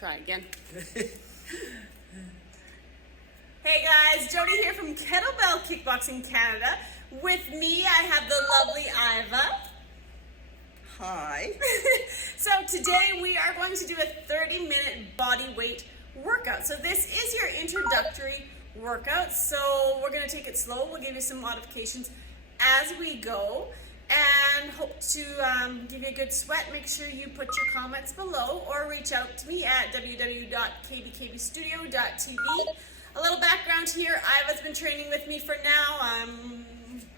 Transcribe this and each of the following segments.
try again. Hey guys, Jodi here from Kettlebell Kickboxing Canada. With me, I have the lovely Iva. Hi. So today we are going to do a 30-minute body weight workout. So this is your introductory workout. So we're going to take it slow. We'll give you some modifications as we go and hope to give you a good sweat. Make sure you put your comments below or reach out to me at www.kbkbstudio.tv. A little background here. Iva's been training with me for now,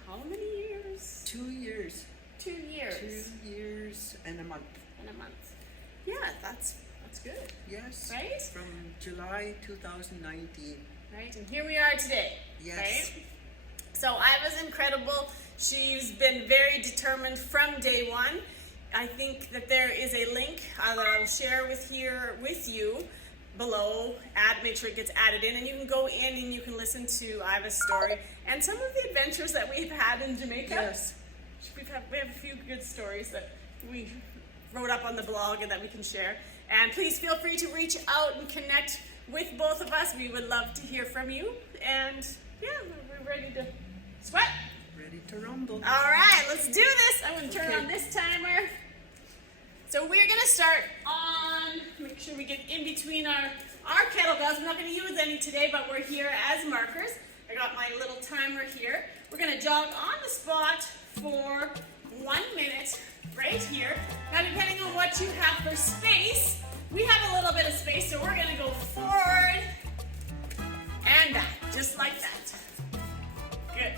how many years? 2 years. 2 years. 2 years and a month. Yeah, that's good. Yes. Right? From July 2019. Right, and here we are today. Yes. Right? So Iva's incredible. She's been very determined from day one. I think that there is a link that I'll share with you below. Make sure it gets added in, and you can go in and you can listen to Iva's story and some of the adventures that we've had in Jamaica. Yes. We have a few good stories that we wrote up on the blog and that we can share. And please feel free to reach out and connect with both of us. We would love to hear from you. And yeah, we're ready to sweat. Ready to rumble. All right, let's do this. I'm going to turn on this timer. So we're going to start on, make sure we get in between our kettlebells. I'm not going to use any today, but we're here as markers. I got my little timer here. We're going to jog on the spot for 1 minute right here. Now, depending on what you have for space, we have a little bit of space, so we're going to go forward and back, just like that. Good.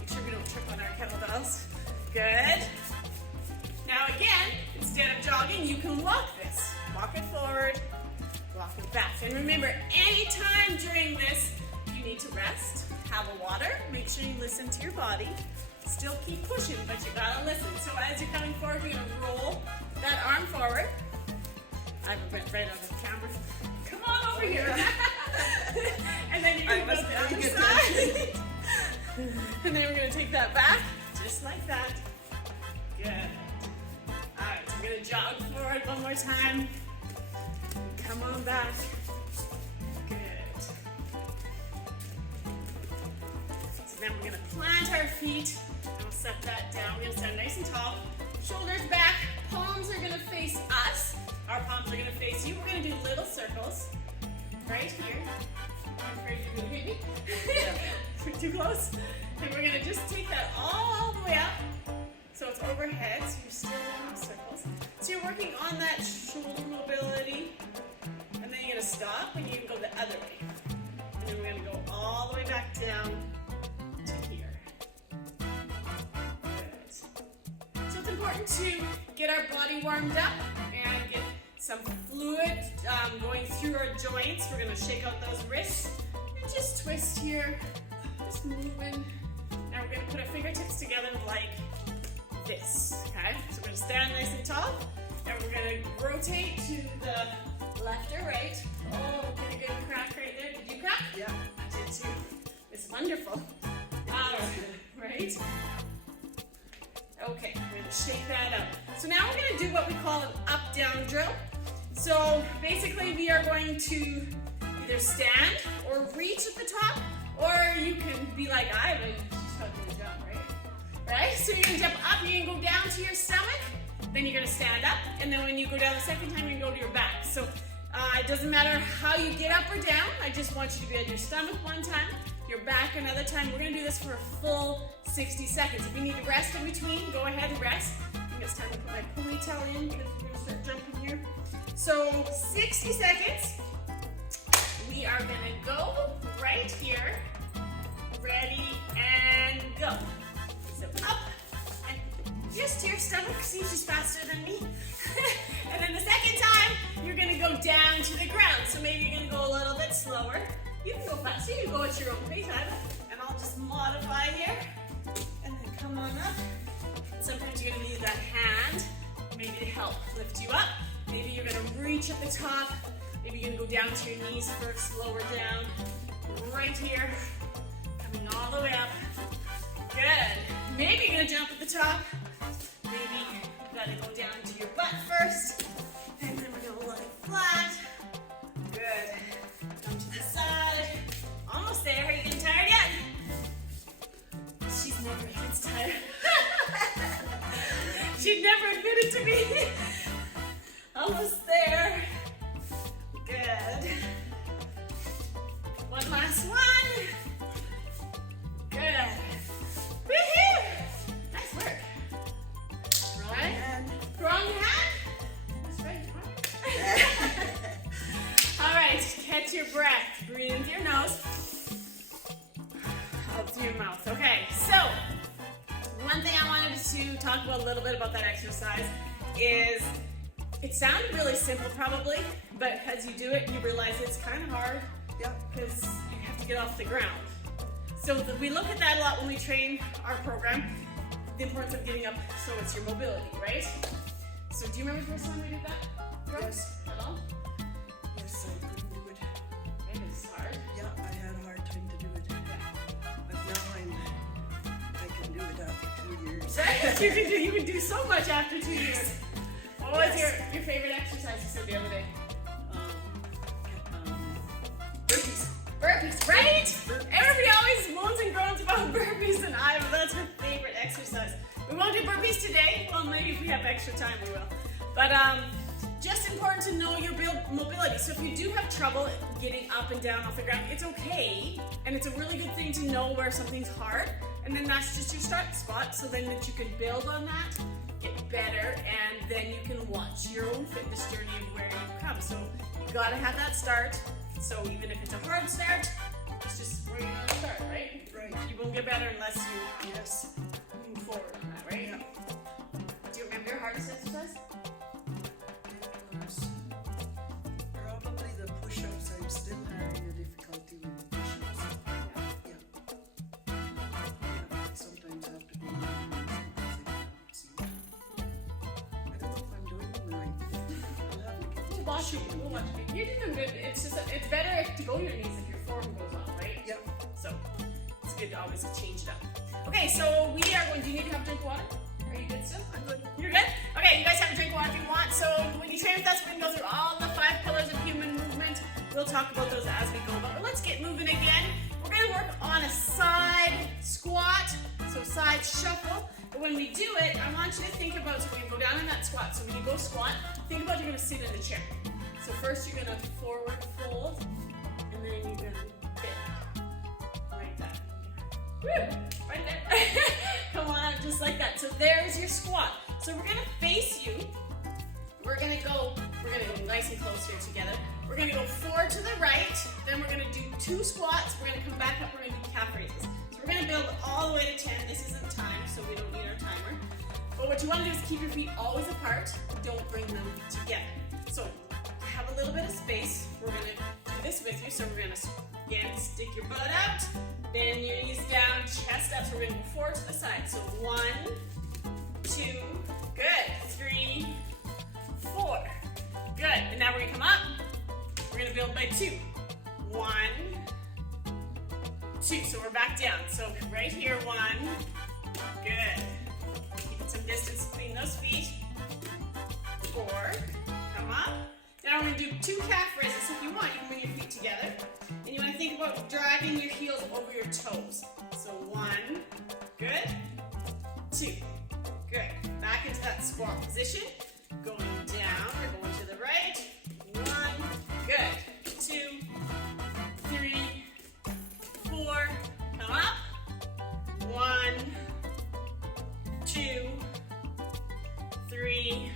Make sure we don't trip on our kettlebells. Good. Now again, instead of jogging, you can walk this. Walk it forward, walk it back. And remember, anytime during this, you need to rest, have a water, make sure you listen to your body. Still keep pushing, but you gotta listen. So as you're coming forward, we're gonna roll that arm forward. I went right on the camera. Come on over here. And then you're gonna go to the other side. And then we're gonna take that back, just like that. Good. All right, so we're gonna jog forward one more time. Come on back. Good. So then we're gonna plant our feet. And we'll set that down. We're gonna stand nice and tall. Shoulders back. Palms are gonna face us. Our palms are gonna face you. We're gonna do little circles right here. I'm afraid you're gonna hit me. We're too close. And we're gonna just take that all the way up. So it's overhead, so you're still in the circles. So you're working on that shoulder mobility. And then you're gonna stop and you can go the other way. And then we're gonna go all the way back down to here. Good. So it's important to get our body warmed up and get some fluid going through our joints. We're gonna shake out those wrists and just twist here, just moving. Now we're gonna put our fingertips together like this, okay? So we're gonna stand nice and tall, and we're gonna rotate to the left or right. Oh, get a good crack right there. Did you crack? Yeah. I did too. It's wonderful. Right? Okay, we're gonna shake that up. So now we're gonna do what we call an up-down drill. So basically we are going to either stand or reach at the top, or you can be like Iva, you just have to jump, right? So you're gonna jump up, you're gonna go down to your stomach, then you're gonna stand up, and then when you go down the second time, you're gonna go to your back. So it doesn't matter how you get up or down, I just want you to be on your stomach one time, your back another time. We're gonna do this for a full 60 seconds. If you need to rest in between, go ahead and rest. I think it's time to put my ponytail in because we're gonna start jumping here. So 60 seconds. We are gonna go right here. Ready and go. So up and just to your stomach. See, she's faster than me. And then the second time, you're gonna go down to the ground. So maybe you're gonna go a little bit slower. You can go faster, you can go at your own pace, and I'll just modify here. And then come on up. Sometimes you're gonna need that hand, maybe to help lift you up. Maybe you're gonna reach at the top. Maybe you're gonna go down to your knees first, lower down. Right here. Coming all the way up. Good. Maybe you're gonna jump at the top. Maybe you gotta go down to your butt first. And then we're gonna lie flat. Almost there. Good. One last one. Good. Woohoo! Nice work. Wrong hand. Wrong hand. That's right. All right, catch your breath. Breathe into your nose. Out through your mouth. Okay, so one thing I wanted to talk about a little bit about that exercise is it sounded really simple probably, but as you do it, you realize it's kind of hard. Yeah. Because you have to get off the ground. So we look at that a lot when we train our program, the importance of getting up, so it's your mobility, right? So do you remember the first time we did that? Yes. At all? Yes, I couldn't do it. It is hard. Yeah, I had a hard time to do it. But now I can do it after 2 years. Right? You can do so much after 2 years. What was your favorite exercise you said the other day? Burpees. Burpees, right? Everybody always moans and groans about burpees and Iva. That's her favorite exercise. We won't do burpees today. Well, maybe if we have extra time, we will. But just important to know your mobility. So if you do have trouble getting up and down off the ground, it's okay. And it's a really good thing to know where something's hard. And then that's just your start spot. So then that you can build on that, get better, and then you can watch your own fitness journey of where you come. So you gotta have that start. So even if it's a hard start, it's just where you're gonna start, right? Right. You won't get better unless you Yes. move forward on that, right? Yeah. Do you remember your hardest exercise? Probably the push-ups. I'm still having a difficulty with the push-ups. Yeah. Sometimes I have to go in and sometimes I can't see. I don't know if I'm doing them right. I'll have to get We'll watch you. We'll watch you. You're doing good. It's just it's better to go to your knees if your form goes on, right? Yeah. So it's good to always change it up. Okay, so we are going. Do you need to have a drink of water? Are you good still? I'm good. You're good? Okay, you guys have a drink of water if you want. So when you train with us, we're going to go through all the 5 pillars of human movement. We'll talk about those as we go. But let's get moving again. We're going to work on a side squat, so side shuffle. But when we do it, I want you to think about, so we're going to go down in that squat. So when you go squat, think about you're going to sit in the chair. So first you're going to forward fold, and then you're going to bend. Like that. Woo! Right there. Come on out just like that. So there's your squat. So we're gonna face you. We're gonna go nice and close here together. We're gonna go 4 to the right. Then we're gonna do 2 squats. We're gonna come back up. We're gonna do calf raises. So we're gonna build all the way to 10. This isn't timed, so we don't need our timer. But what you wanna do is keep your feet always apart. Don't bring them together. So have a little bit of space. We're gonna do this with you. So we're gonna again stick your butt out. Bend your knees down, chest up. So we're gonna go 4 to the side. So 1, 2, good. 3, 4, good. And now we're gonna come up. We're gonna build by 2. 1, 2. So we're back down. So right here, 1, good. Keep some distance between those feet. 4, come up. Now we're gonna do 2 calf raises. So if you want, you can bring your feet together. And you wanna think about dragging your heels over your toes. So 1, good. 2, good. Back into that squat position. Going down, we're going to the right. 1, good. 2, 3, 4, come up. 1, 2, 3,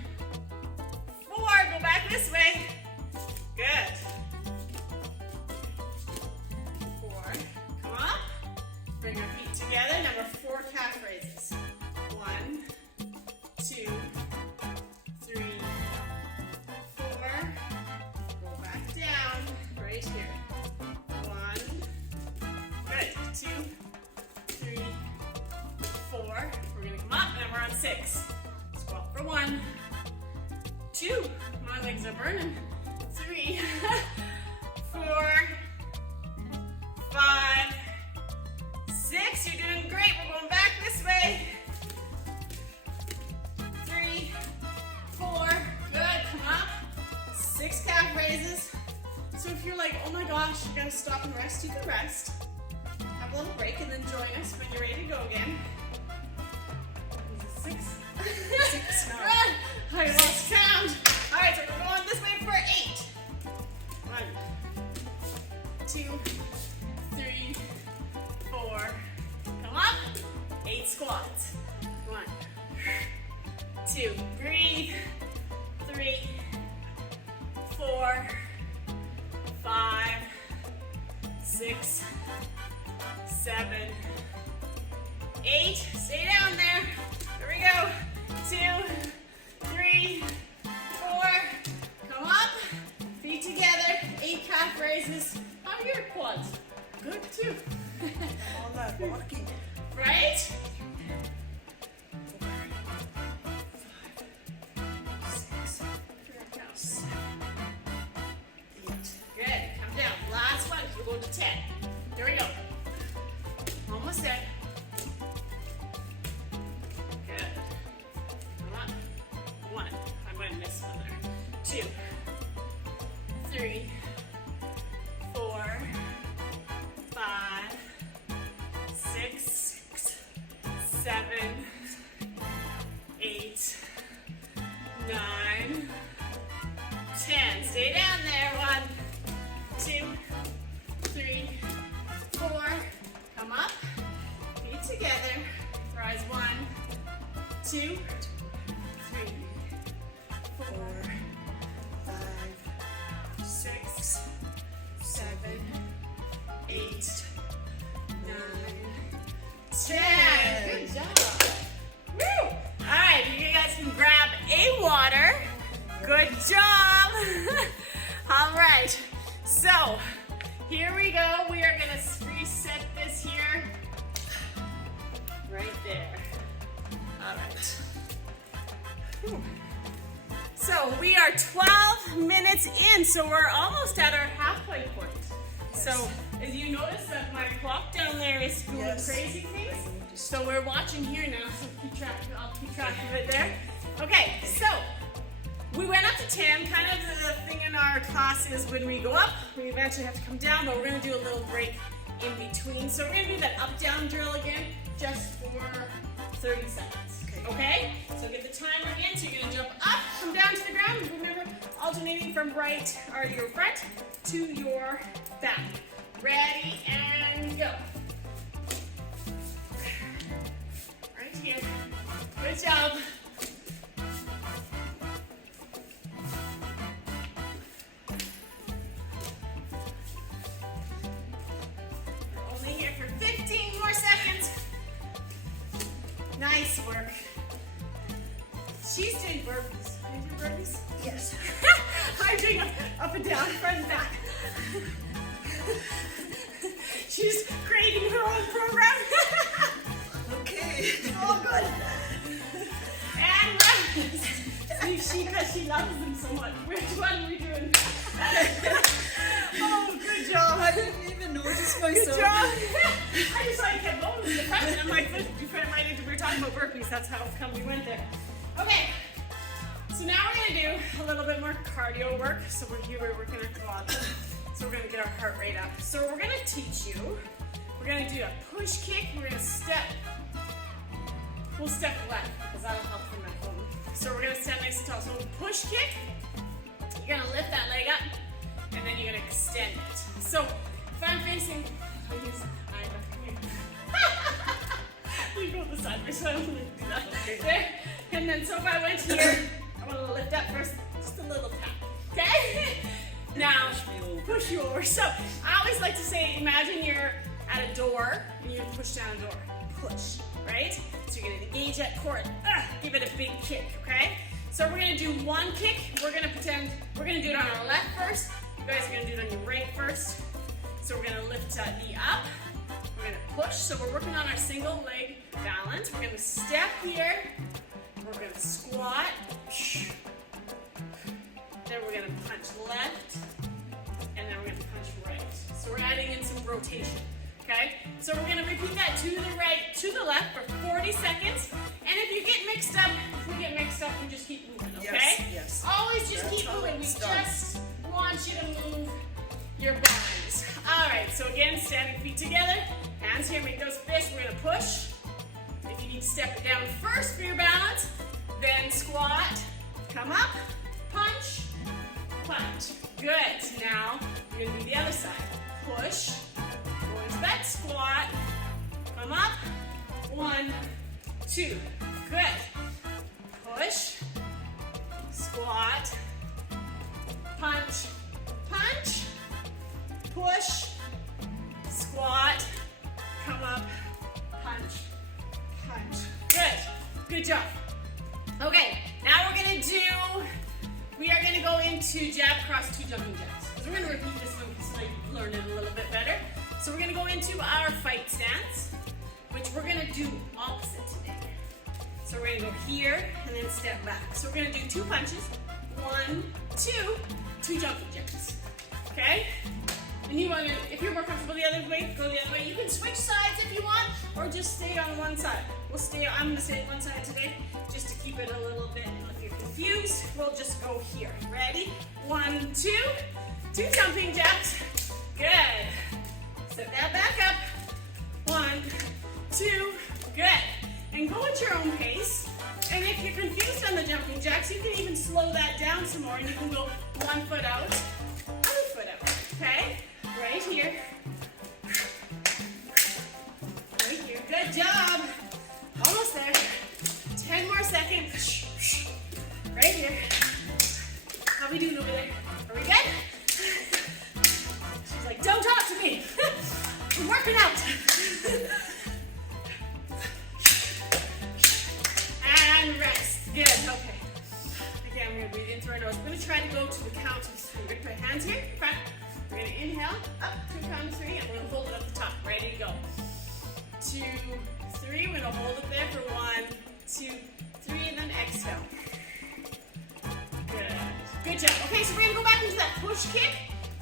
4, go back this way. Good. 4, come up. Bring your feet together. Number 4 calf raises. 1, 2, 3, 4. Go back down. Right here. 1, good. 2, 3, 4. We're gonna come up and we're on 6. Squat for 1, 2. My legs are burning. 3, 4, 5, 6. You're doing great. We're going back this way. 3, 4. Good. Come up. 6 calf raises. So if you're like, oh my gosh, you gotta stop and rest, you can rest. Have a little break and then join us when you're ready to go again. Is it 6? 6 now. I lost count. All right, so we're going 6, 7, 8. Stay down there. Here we go. 2, 3, 4. Come up. Feet together. 8 calf raises. How are your quads? Good too. All that walking. Right? 7, 8. Good. Come down. Last one. We're going to 10. Here we go. Almost there. Good. Come up. 1. I might miss one there. 2, 3, 4, 5, 6, 7, 8, 9, 10. Stay down there. 1, 2, 3, 4. Come up. Feet together. Rise. 1, 2, 3, 4, 5, 6, 7, 8, 9, 10. Good job. Woo! All right, you guys can grab a water. Good job. All right, so here we go. We are going to reset this here. Right there. All right. Whew. So we are 12 minutes in, so we're almost at our halfway point. So as you notice that my clock down there is going crazy things. So we're watching here now, so I'll keep track of it there. Okay, so we went up to 10. Kind of the thing in our class is when we go up, we eventually have to come down, but we're gonna do a little break in between. So we're gonna do that up down drill again, just for 30 seconds. Okay? So get the timer in. So you're gonna jump up, come down to the ground. Remember, alternating from right or your front to your back. Ready and go. Right here. Good job. We're only here for 15 more seconds. Nice work. She's doing burpees. Are you doing burpees? Yes. I'm doing up and down, front and back. She's creating her own program. Okay. Oh, good. And rest. See, because she loves them so much. Which one are we doing? Oh, good job. I didn't even notice myself. Good job. I just saw you kept going with the front, and I'm like, we were talking about burpees. That's how come we went there. Okay. So now we're going to do a little bit more cardio work. So we're working our quads. So we're going to get our heart rate up. So we're going to teach you. We're going to do a push kick. We're going to step. We'll step left because that'll help from my phone. So we're going to stand nice and tall. So push kick. You're going to lift that leg up. And then you're going to extend it. So if I'm facing, I'll use Iva. You go this side, so I don't want to do that. There. And then so if I went here, I want to lift up first, just a little tap. Okay? Now, push you over. So I always like to say, imagine you're at a door and you push down a door. Push, right? So you're going to engage that core. Give it a big kick, okay? So we're going to do one kick. We're going to pretend, we're going to do it on our left first. You guys are going to do it on your right first. So we're going to lift that knee up. We're going to push. So we're working on our single leg balance. We're going to step here. We're going to squat. Then we're going to punch left. And then we're going to punch right. So we're adding in some rotation. Okay? So we're going to repeat that to the right, to the left for 40 seconds. And if you get mixed up, we just keep moving, okay? Yes. Always just keep moving. We just want you to move your bodies. All right, so again, standing feet together. Hands here, make those fists. We're going to push. If you need to step it down first for your balance, then squat, come up, punch, punch. Good. Now, you're going to do the other side. Push, go into that squat, come up, 1, 2. Good. Push, squat, punch, punch, push, squat, come up, punch, punch. Good. Good job. Okay, now we are gonna go into jab, cross, 2 jumping jabs. So we're gonna repeat this one so you can learn it a little bit better. So we're gonna go into our fight stance, which we're gonna do opposite today. So we're gonna go here and then step back. So we're gonna do 2 punches, 1, 2, 2 jumping jacks. Okay? And you wanna, if you're more comfortable the other way, go the other way. You can switch sides if you want, or just stay on one side. I'm gonna stay on one side today, just to keep it a little bit. If you're confused, we'll just go here. Ready? 1, 2, 2 jumping jacks. Good. Set that back up. 1, 2, good. And go at your own pace. And if you're confused on the jumping jacks, you can even slow that down some more, and you can go 1 foot out, other foot out. Okay? Right here. Right here. Good job. Almost there. 10 more seconds. Right here. How we doing over there? Are we good? She's like, don't talk to me. I'm working out. And rest. Good. Okay. Again, we're going to breathe in through our nose. We're going to try to go to the count of 3. We're going to put hands here. Front. We're going to inhale up to count of 3, and we're going to hold it at the top. Ready to go. 2, 3. We're going to hold it there for 1, 2, 3, and then exhale. Good. Good job. Okay, so we're going to go back into that push kick,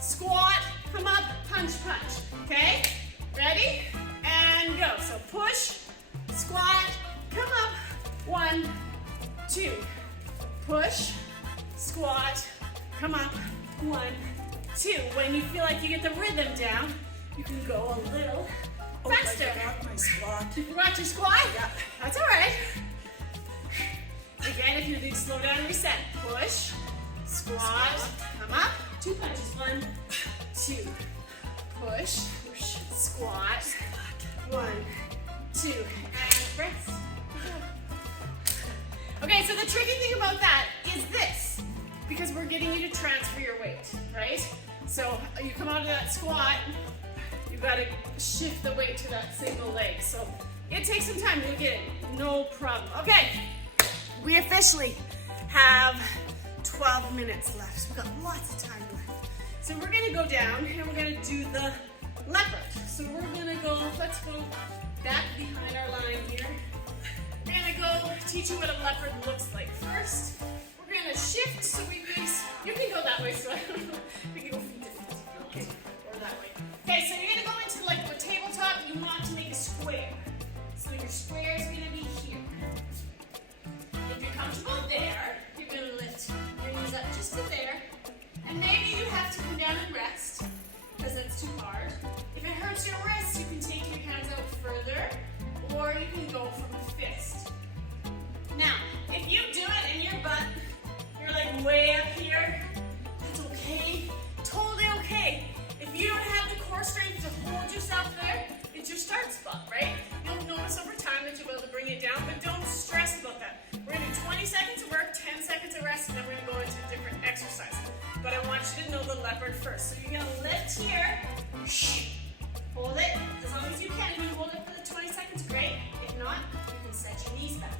squat, come up, punch, punch. Okay? Ready? And go. So push, squat, come up, 1, 2. Push, squat, come up, 1, 2. When you feel like you get the rhythm down, you can go a little faster. I forgot my squat. You forgot your squat? Yeah. That's all right. Again, if you need to slow down and reset. Push, squat, come up, 2 punches. 1, 2. Push, squat, 1, 2, and rest. Okay, so the tricky thing about that is this, because we're getting you to transfer your weight, right? So you come out of that squat, you've got to shift the weight to that single leg. So it takes some time. You'll get it, no problem. Okay, we officially have 12 minutes left. We've got lots of time left. So we're gonna go down and we're gonna do the leopard. So we're gonna go, let's go back behind our line here. We're gonna go teach you what a leopard looks like. First, we're gonna shift so we face, you can go that way, so I don't know. We can go feet to feet if you want, or that way. Okay, so you're gonna go into like a tabletop, you want to make a square. So your square is gonna be here. If you're comfortable there, you're gonna lift your knees up just to there. And maybe you have to come down and rest, because that's too hard. If it hurts your wrists, you can take your hands out further, or you can go from a fist. Now, if you do it and your butt, you're like way up here, that's okay, totally okay. If you don't have the core strength to hold yourself there, it's your start spot, right? You'll notice over time that you'll be able to bring it down, but don't stress about that. We're gonna do 20 seconds of work, 10 seconds of rest, and then we're gonna go into a different exercise. But I want you to know the leopard first. So you're gonna lift here, hold it as long as you can. If you hold it for the 20 seconds, great. If not, you can set your knees back.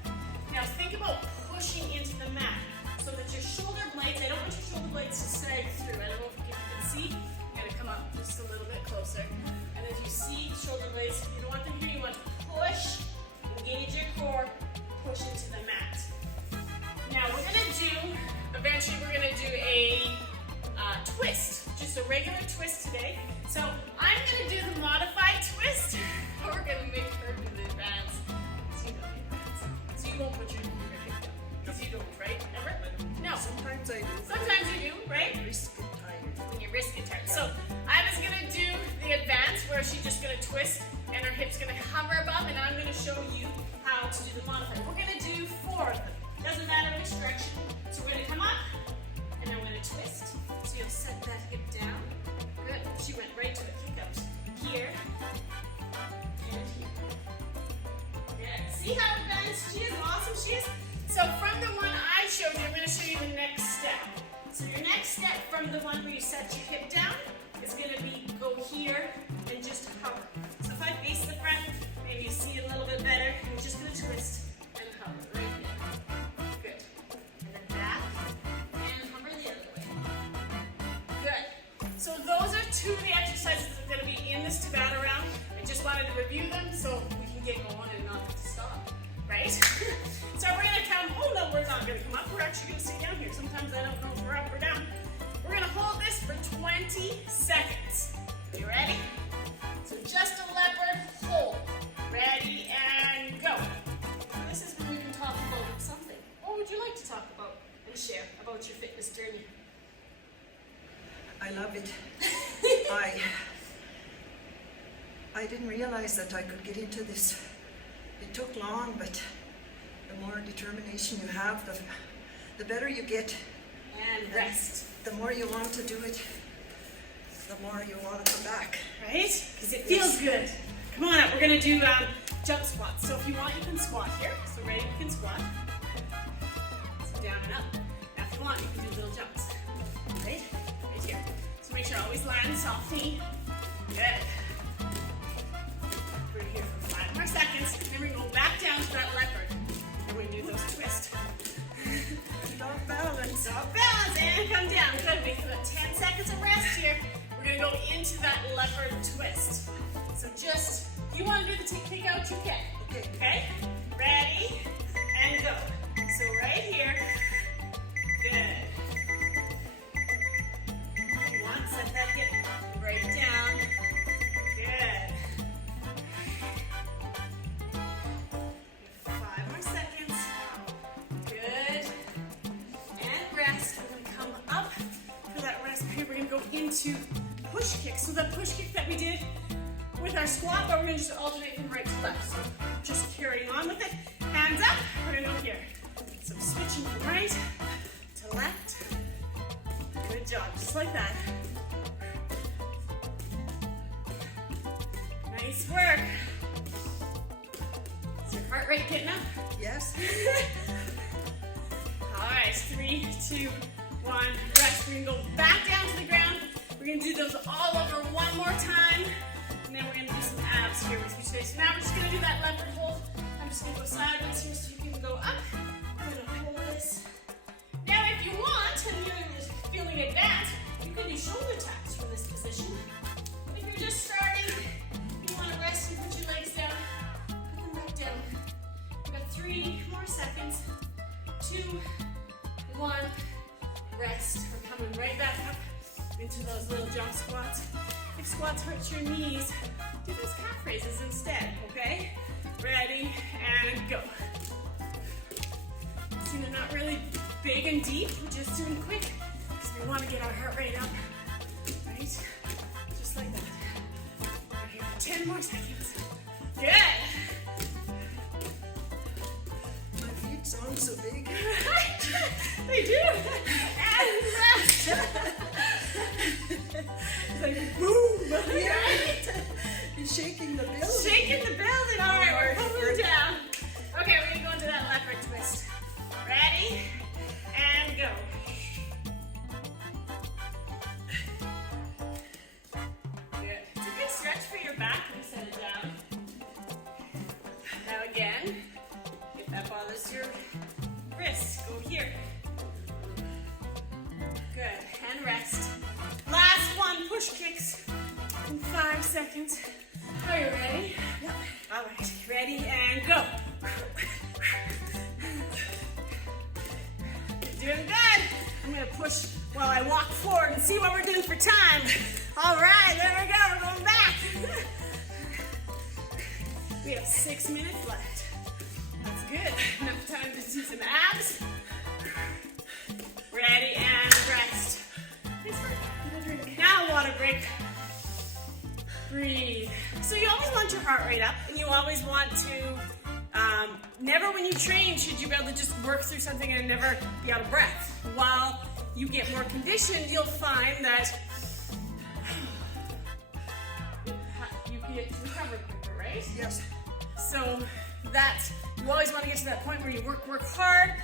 Now think about pushing into the mat so that your shoulder blades, I don't want your shoulder blades to sag through. I don't know if you can see. I'm gonna come up just a little bit closer. And as you see shoulder blades, you don't want them here, you want to push, engage your core, push into the mat. Now we're gonna do, eventually we're gonna do a twist, just a regular twist today. So I'm gonna do the modified twist, but we're gonna make her do the advanced. So you know the advanced. So you won't put your hip down, because you don't, right? Ever? No. Sometimes I do. Sometimes you do, right? Wrist get tired. When your wrist gets tired. So I was gonna do the advanced, where she's just gonna twist and her hip's gonna hover above, and I'm gonna show you how to do the modified. We're gonna do 4 of them. Doesn't matter which direction. So we're gonna come up, and then we're gonna twist. So you'll set that hip down. Good. She went right to it. Kick out. Here. And here. Good. See how advanced she is? Awesome she is? So from the one I showed you, I'm gonna show you the next step. So your next step from the one where you set your hip down is gonna be go here and just hover. So if I face the front, maybe you see it a little bit better. You're just going to twist and hover right there. Good. And then back and hover the other way. Good. So those are two of the exercises that are going to be in this Tabata round. I just wanted to review them so we can get going and not have to stop. Right? So we're going to come, oh no, we're not going to come up. We're actually going to stay down here. Sometimes I don't know if we're up or down. We're going to hold this for 20 seconds. You ready? So just a leopard hold. Ready and go. So this is when we can talk about something. What would you like to talk about and share about your fitness journey? I love it. I didn't realize that I could get into this. It took long, but the more determination you have, the better you get. And rest. The more you want to do it, the more you want to come back. Right? Because it feels good. Come on up. We're going to do jump squats. So if you want, you can squat here. So ready, you can squat. So down and up. Now if you want, you can do little jumps. Right? Right here. So make sure always land softly. Good. We're here for 5 more seconds. Then we're going to go back down to that leopard. And we do those twists. Off balance. Off balance and come down. Good. Make about 10 seconds of rest here. We're going to go into that leopard twist. So just, if you want to do the kick out, you can. Okay? Ready? And go. So right here. Good. If you want, set that hip right down. Good. 5 more seconds. Good. And rest. We're going to come up for that rest here. We're going to go into push kick. So the push kick that we did with our squat, but we're going to just alternate from right to left. So just carrying on with it. Hands up. We're going to go here. So switching from right to left. Good job. Just like that. Nice work. Is your heart rate getting up? Yes. All right. 3, 2, 1. Rest. We're going to go back down to the ground. We're going to do those all over one more time. And then we're going to do some abs here with you today. So now we're just going to do that leopard hold. I'm just going to go sideways here so you can go up. I'm going to hold this. Now if you want, and you're feeling advanced, you can do shoulder taps from this position. But if you're just starting, you want to rest and put your legs down, put them back down. We've got 3 more seconds. 2, 1. Rest. We're coming right back up into those little jump squats. If squats hurt your knees, do those calf raises instead, okay? Ready, and go. See, they're not really big and deep. We're just doing quick because we want to get our heart rate up, right? Just like that. We're here for 10 more seconds. Good. My feet sound so big. They do. And rest. It's like boom. Right? You're shaking the building. Shaking the building. All right, we're pulling down. Okay, we're going to go into that leopard twist. Ready? And go. Good. It's a good stretch for your back when you set it down. Now again, if that bothers your wrist, go here. Good. And rest. Last one, push kicks in 5 seconds. Are you ready? Yep. All right. Ready and go. You're doing good. I'm going to push while I walk forward and see what we're doing for time. All right. There we go. We're going back. We have 6 minutes left. That's good. Enough time to do some abs. Ready and rest. Now water break. Breathe. So you always want your heart rate up, and you always want to, never when you train should you be able to just work through something and never be out of breath. While you get more conditioned, you'll find that you get to recover quicker, right? Yes. So that, you always want to get to that point where you work hard,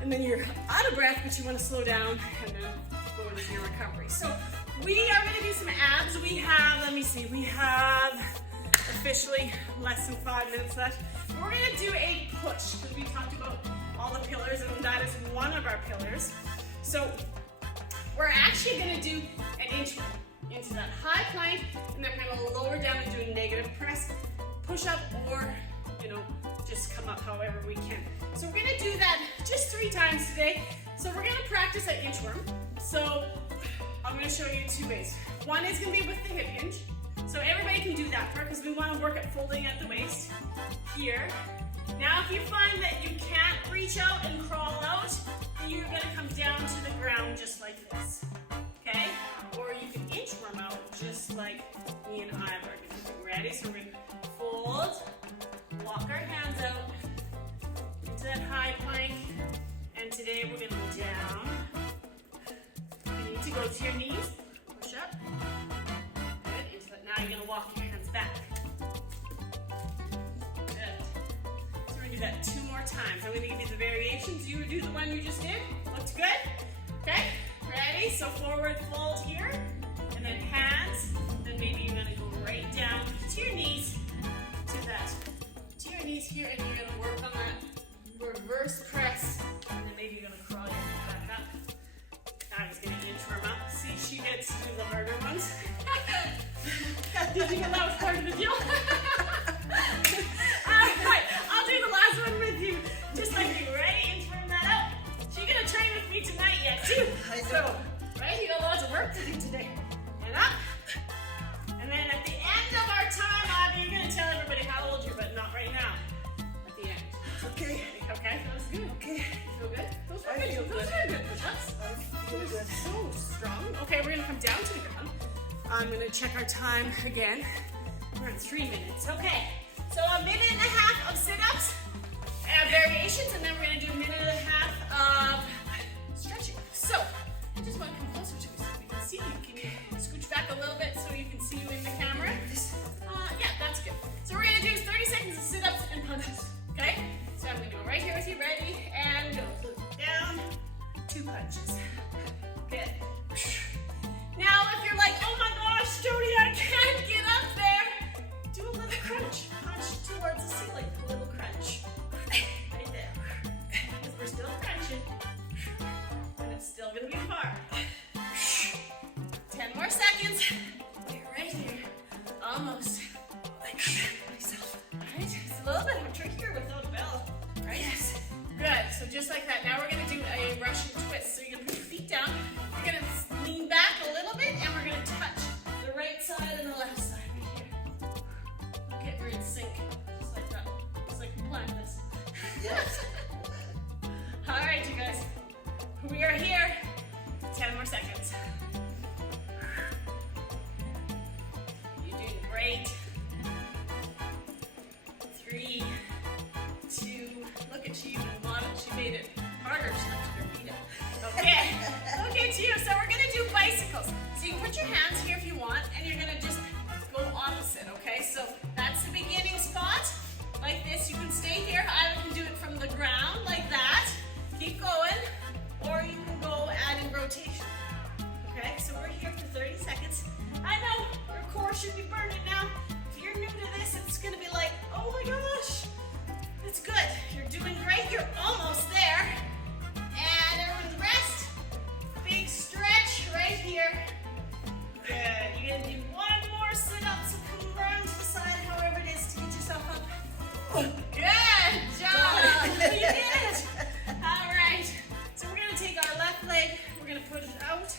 and then you're out of breath, but you want to slow down and then go into your recovery. So we are going to do some abs. We have, let me see, we have officially less than 5 minutes left. We're going to do a push because we talked about all the pillars, and that is one of our pillars. So we're actually going to do an inchworm into that high plank, and then we're going to lower down and do a negative press, push up, or just come up however we can. So we're going to do that just 3 times today. So we're going to practice that inchworm. So I'm going to show you 2 ways. One is going to be with the hip hinge. So everybody can do that part because we want to work at folding at the waist here. Now if you find that you can't reach out and crawl out, then you're going to come down to the ground just like this. Okay? Or you can inchworm out just like me and Iva are going to do. Ready? So we're going to fold, walk our hands out into that high plank, and today we're going to go down. You need to go to your knees, push up. Good. Into that. Now you're going to walk your hands back. Good. So we're going to do that 2 more times. I'm going to give you the variations. You would do the one you just did. Looks good? Okay? Ready? So forward fold here, and then hands. Then maybe you're going to go right down to your knees, to your knees here, and you're going to work on that reverse press, and then maybe you're going to crawl your feet back up. I was going to inchworm up. See, she gets to do the harder ones. Did you get that was part of the deal? Alright, I'll do the last one with you. Just like you. Ready? Inchworm that out. She's going to train with me tonight yet, too. So, right? You got lots of work to do today. And up. And then at the end of our time, Abby, you're going to tell everybody how old you're, but not right now. At the end. Okay. Okay, that was good. Okay. You feel good? Those were I good. feel Those good. were good push-ups. I feel good. So strong. Okay, we're going to come down to the ground. I'm going to check our time again. We're at 3 minutes. Okay, so 1.5 minutes of sit-ups, variations, and then we're going to do 1.5 minutes of stretching. So, I just want to come closer to you so we can see you. Can you scooch back a little bit so you can see you in the camera? Yeah, that's good. So we're going to do 30 seconds of sit-ups and punches. Okay? So I'm going to do it right here with you. Ready? And go. Down. 2 punches. Good. Now, if you're like, oh my gosh, Jodi, I can't get up there, do a little crunch. Punch towards the ceiling. A little crunch. Right there. Because we're still crunching. And it's still going to be hard. 10 more seconds. We're right here. Almost. I got myself. Right? It's a little bit trickier without a bell. Right? Yes. Good. So just like that. Now we're going to do a Russian twist. So you're going to put your feet down. You're going to lean back a little bit, and we're going to touch the right side and the left side right here. Okay, we're in sync. Just like that. Just like we planned this. Yes. All right, you guys. We are here. 10 more seconds. You're doing great. 3, 2, look at she even modeled. She made it harder. She left her feet up. Okay. Okay, to you. So we're going to do bicycles. So you can put your hands here if you want, and you're going to just go opposite, okay? So that's the beginning spot. Like this. You can stay here. I can do it from the ground like that. Keep going. Or you can go adding rotation. Okay, so we're here for 30 seconds. I know your core should be burning now. If you're new to this, it's gonna be like, oh my gosh, it's good. You're doing great. You're almost there. And everyone rest. Big stretch right here. Good. You're gonna do 1 more sit-up. So come around to the side, however it is, to get yourself up. Good job. You did it. All right. So we're going to take our left leg, we're going to put it out,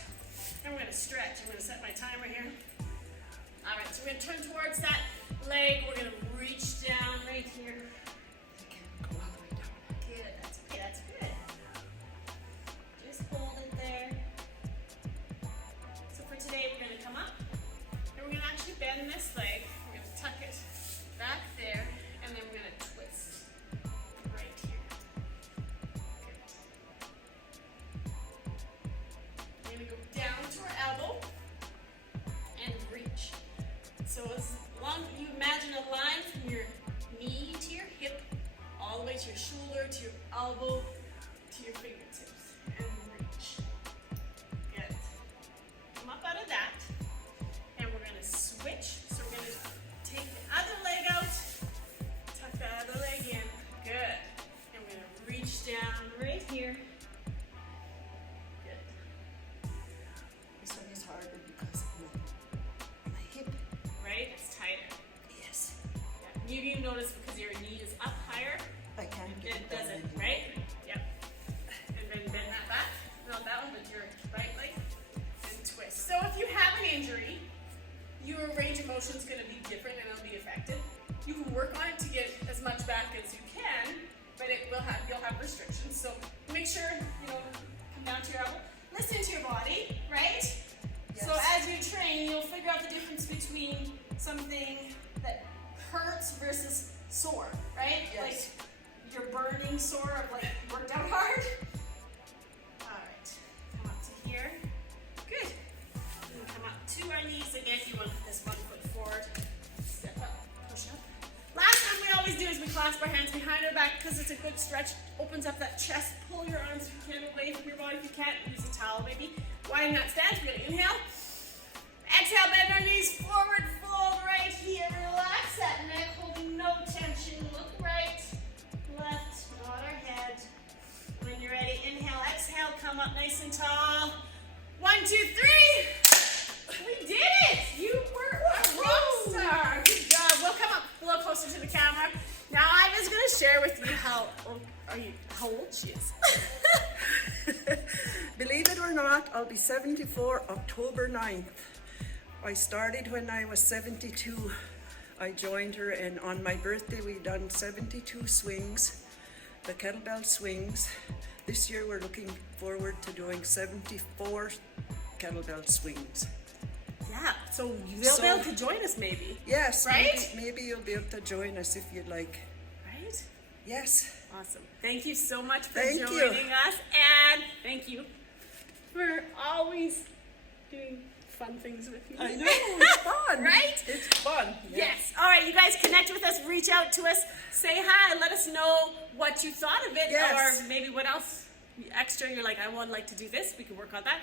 and we're going to stretch. I'm going to set my timer here. All right, so we're going to turn towards that leg. We're going to reach down right here. Go all the way down. Good, that's okay, that's good. Just hold it there. So for today, we're going to come up, and we're going to actually bend this leg. We're going to tuck it back there, and then we're going to twist right here. We're going to go down to our elbow and reach. So as long as you imagine a line from your knee to your hip, all the way to your shoulder, to your elbow, to your fingertips. maybe you notice because your knee is up higher, I can't get it it down doesn't, anymore. right? Yep. And then bend that back. Not that one, but your right leg. And twist. So if you have an injury, your range of motion is going to be different and it'll be affected. You can work on it to get as much back as you can, but you'll have restrictions. So make sure, come down to your elbow. Listen to your body, right? Yes. So as you train, you'll figure out the difference between something that hurts versus sore, right? Yes. Like you're burning sore of like you worked out hard. All right, come up to here. Good. And come up to our knees again. You want to put this one foot forward. Step up, push up. Last one we always do is we clasp our hands behind our back because it's a good stretch. Opens up that chest. Pull your arms if you can away from your body. If you can't, use a towel maybe. Widen that stance. We're gonna inhale. Exhale, bend our knees forward, fold right here. Relax that neck, holding no tension. Look right, left, nod our head. When you're ready, inhale, exhale, come up nice and tall. 1, 2, 3. We did it! You were a rock star. Good job. We'll come up a little closer to the camera. Now Iva's going to share with you how old she is. Believe it or not, I'll be 74 October 9th. I started when I was 72. I joined her, and on my birthday we done 72 swings, the kettlebell swings. This year we're looking forward to doing 74 kettlebell swings. Yeah, so you'll be able to join us maybe. Yes, right? Maybe you'll be able to join us if you'd like. Right? Yes. Awesome. Thank you so much for Thank you. joining us, and thank you for always doing fun things with me. I know, it's fun. Right? It's fun. Yeah. Yes. All right, you guys connect with us, reach out to us, say hi, let us know what you thought of it, Yes. or maybe what else extra you're like, I would like to do this. We can work on that.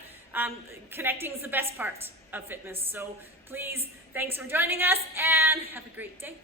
Connecting is the best part of fitness. So please, thanks for joining us, and have a great day.